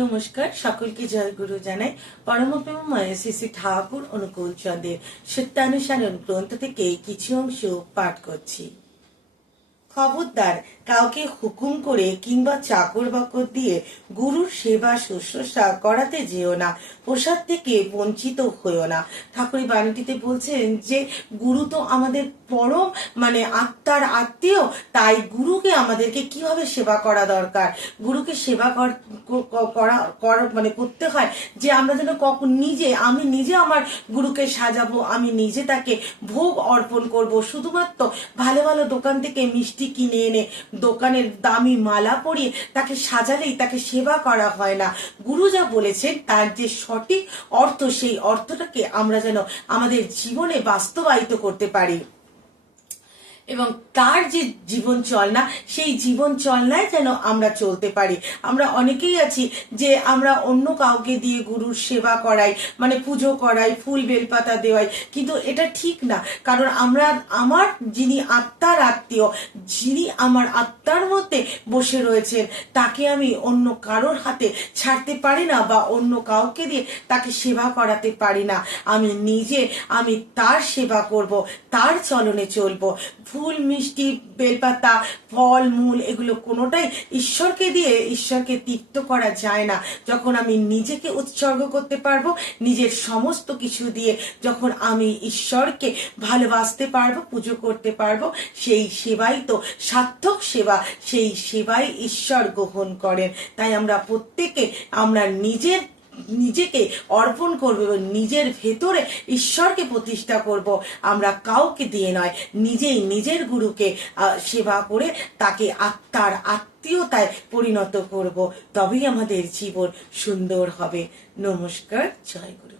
নমস্কার, সকলকে জয় গুরু জানাই। পরমপ্রেমময় শ্রী শ্রী ঠাকুর অনুকূল চন্দ্রের সত্যানুসারণ গ্রন্থ থেকে কিছু অংশ পাঠ করছি। খবরদার কাউকে হুকুম করে কিংবা চাকর বাকর দিয়ে গুরুর সেবা শুশ্রূষা করাতে যেও না, প্রসাদ থেকে বঞ্চিত হইও না। ঠাকুর এই বাণীটিতে বলছেন যে গুরু তো আমাদের পরম আত্মার আত্মীয়, তাই গুরুকে আমাদেরকে কিভাবে সেবা করা দরকার। গুরুকে সেবা করতে হয় যে আমরা যেন আমি নিজে আমার গুরুকে সাজাবো, আমি নিজে তাকে ভোগ অর্পণ করব। শুধুমাত্র ভালো ভালো দোকান থেকে মিষ্টি কিনে এনে দোকানের দামি মালা পরিয়ে তাকে সাজালেই তাকে সেবা করা হয় না। গুরু যা বলেছেন তার যে সঠিক অর্থ, সেই অর্থটাকে আমরা যেন আমাদের জীবনে বাস্তবায়িত করতে পারি এবং তার যে জীবন চলনা, সেই জীবন চলনায় যেন আমরা চলতে পারি। আমরা অনেকেই আছি যে আমরা অন্য কাউকে দিয়ে গুরুর সেবা করাই, পুজো করাই, ফুল বেলপাতা দেওয়াই, কিন্তু এটা ঠিক না। কারণ আমার যিনি আত্মার আত্মীয়, যিনি আমার আত্মার মধ্যে বসে রয়েছেন, তাকে আমি অন্য কারোর হাতে ছাড়তে পারি না বা অন্য কাউকে দিয়ে তাকে সেবা করাতে পারি না। আমি তার সেবা করব, তার চলনে চলবো। ফুল, মিষ্টি, বেলপাতা, ফল মূল এগুলো কোনোটাই ঈশ্বরকে দিয়ে ঈশ্বরকে তৃপ্ত করা যায় না। যখন আমি নিজেকে উৎসর্গ করতে পারবো, নিজের সমস্ত কিছু দিয়ে যখন আমি ঈশ্বরকে ভালোবাসতে পারবো, পুজো করতে পারবো, সেই সেবাই তো সার্থক সেবা, সেই সেবাই ঈশ্বর গ্রহণ করেন। তাই আমরা প্রত্যেকে নিজেকে অর্পণ করব এবং নিজের ভেতরে ঈশ্বরকে প্রতিষ্ঠা করব। আমরা কাউকে দিয়ে নয়, নিজেই নিজের গুরুকে সেবা করে তাকে আত্মার আত্মীয়তায় পরিণত করব। তবেই আমাদের জীবন সুন্দর হবে। নমস্কার, জয় গুরু।